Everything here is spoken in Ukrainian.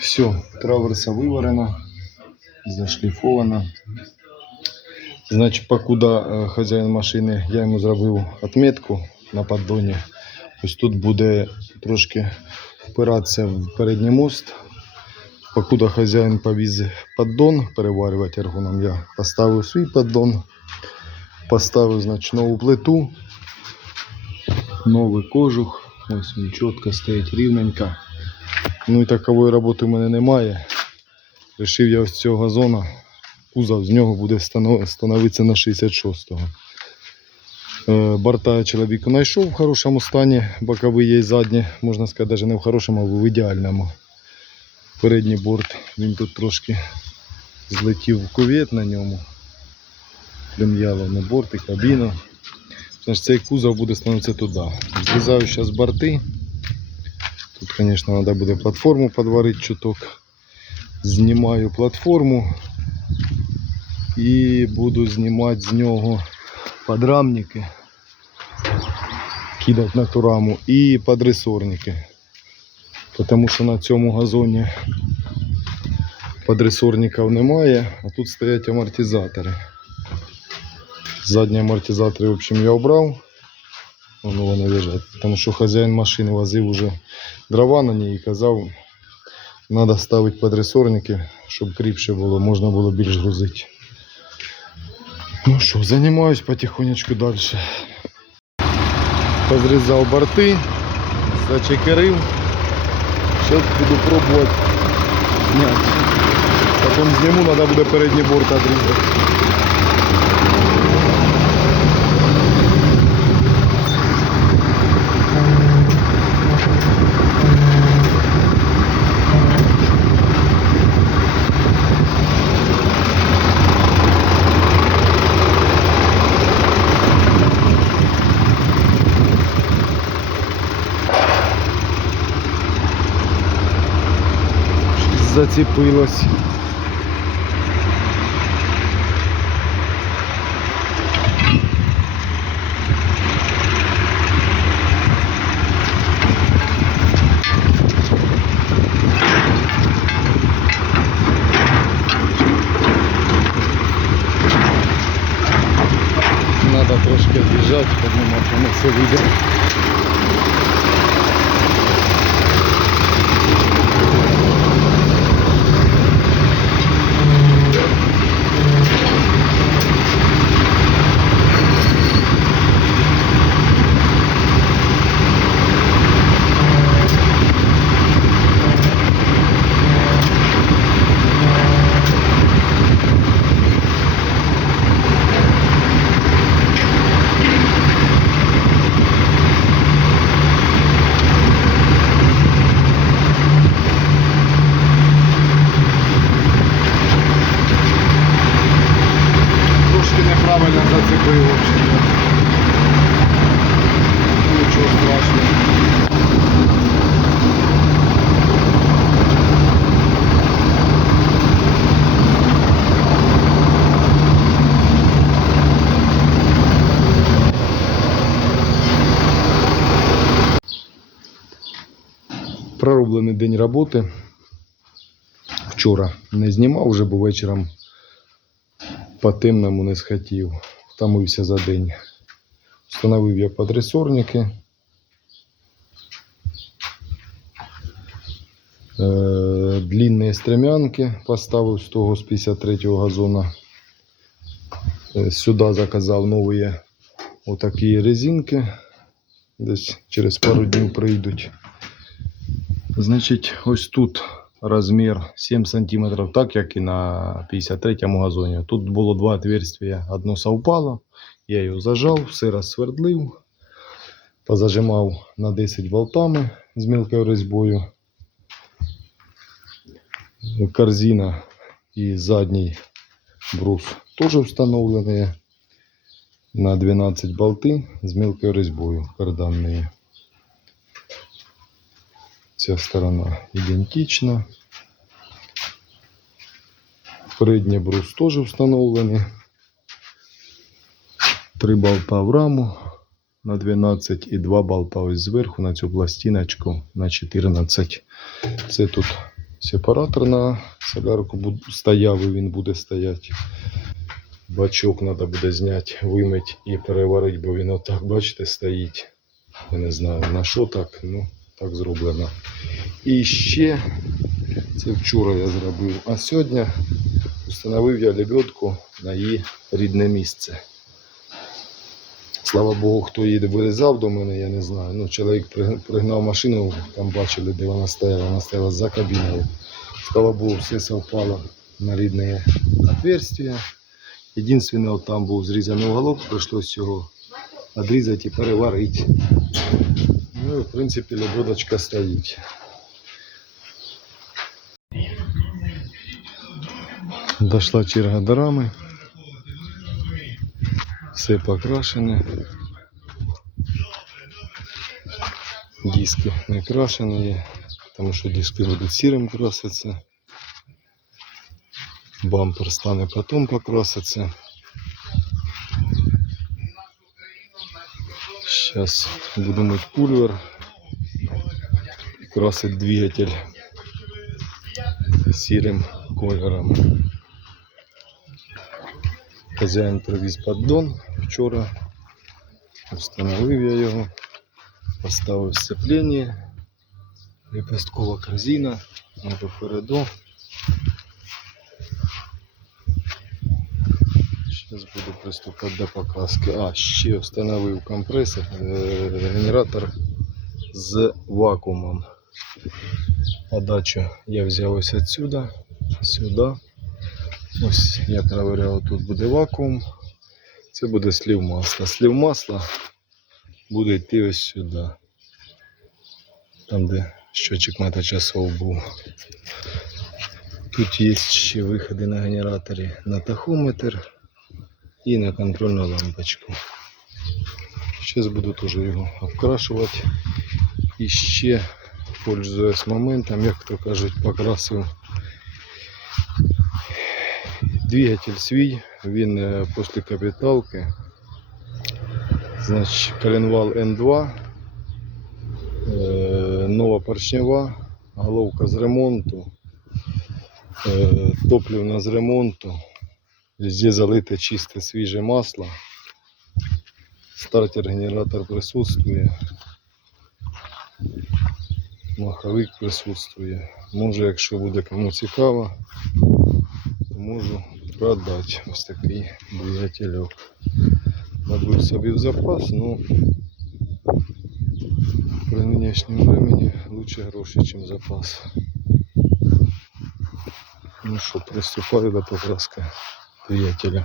Все, траверса виварена, зашліфована. Значить, покуда е, хазяїн машини, я йому зробив отметку на поддоні. Ось тут буде трошки впиратися в передній мост. Покуда хазяїн повіз поддон переварювати аргоном, я поставив свій поддон, поставив значить, нову плиту, новий кожух. Ось він чітко стоїть рівненько. Ну і такової роботи в мене немає. Рішив я ось цього газона, кузов з нього буде становитися на 66-го. Е, Борта чоловіку знайшов в хорошому стані, бокові є і задні, можна сказати, навіть не в хорошому, а в ідеальному. Передній борт, він тут трошки злетів в кувет на ньому. Прим'яло на борт і кабіну. Значить, цей кузов буде становитися туди. Зрізаю зараз борти. Тут, звісно, треба буде платформу підварити чуток. Знімаю платформу і буду знімати з нього подрамники, кидати на ту раму і подресорники. Тому що на цьому газоні подресорників немає, а тут стоять амортизатори. Задні амортизатори, в общем, я обрав. Воно вони лежать. Тому що хазяїн машини возив уже дрова на ній і казав, треба ставити подресорники, щоб кріпше було, можна було більш грузити. Ну що, займаюсь потихонечку далі. Позрізав борти, зачекерив. Зараз буду пробувати зняти. Потім зніму, треба буде передній борт відрізати. Щось Зацепилось. Надо трошки від'їжджати, поднимати, воно все вийде. Зацепив взагалі. Нічого страшного. Пророблений день роботи. Вчора не знімав, вже бо вечором по темному не схотів. Втомився за день. Встановив я подресорники. Е, Длинні стремянки поставив з того з 53-го газона. Е, Сюди заказав нові отакі резинки. Десь через пару днів прийдуть. Значить, ось тут розмір 7 см, так як і на 53-му газоні. Тут було два отверстия, одно совпало, я його зажав, все розсвердлив, позажимав на 10 болтами з мілкою різьбою. Корзина і задній брус теж встановлені на 12 болти з мілкою різьбою карданні. Ця сторона ідентична. Передній брус теж встановлений. Три болта в раму на 12 і два болта ось зверху на цю пластиночку на 14. Це тут Сепаратор на солярку стояв і він буде стояти. Бачок треба буде зняти, вимити і переварити, бо він отак, бачите, стоїть. Я не знаю на що так, ну так зроблено. І ще це вчора я зробив. А сьогодні встановив я лебедку на її рідне місце. Слава Богу, хто її вирізав до мене, я не знаю. Ну, чоловік пригнав машину, там бачили, де вона стояла, вона стояла за кабіною. Слава Богу, все совпало на рідне отверстие. Єдине, там був зрізаний уголок, прийшлось його відрізати і переварити. Ну, і, в принципі, лебедочка стоїть. Дошла черга до рами. Все покрашене. Диски не крашені, тому що диски будуть сірим краситися. Бампер стане потом покраситься. Сейчас буду мыть пульвер. Красить двигатель сірим кольором. Хазяїн привіз поддон вчора. Встановив я його, поставив сцеплення, лепесткова корзина на Зараз буду приступати до покраски. А, ще встановив компресор, е, генератор з вакуумом. Подачу я взяв ось отсюда, сюди. Ось я перевіряв, тут буде вакуум. Це буде слів масла. Слів масла буде йти ось сюди. Там, де щочик метачасов був. Тут є ще виходи на генераторі на тахометр і на контрольну лампочку. Зараз буду теж його обкрашувати. І ще пользуюсь моментом, як то кажуть, покрасив двигатель свій, він е, після капіталки. Значить, коленвал N2, е, нова поршнева, головка з ремонту, е, топливна з ремонту, везде залите чисте свіже масло, стартер генератор присутствує, маховик присутствує. Може, якщо буде кому цікаво, то можу продати ось такий двигательок. Мабуть, собі в запас, ну при нинішньому времени лучше гроші, ніж запас. Ну що, приступаю до покраски 对呀就这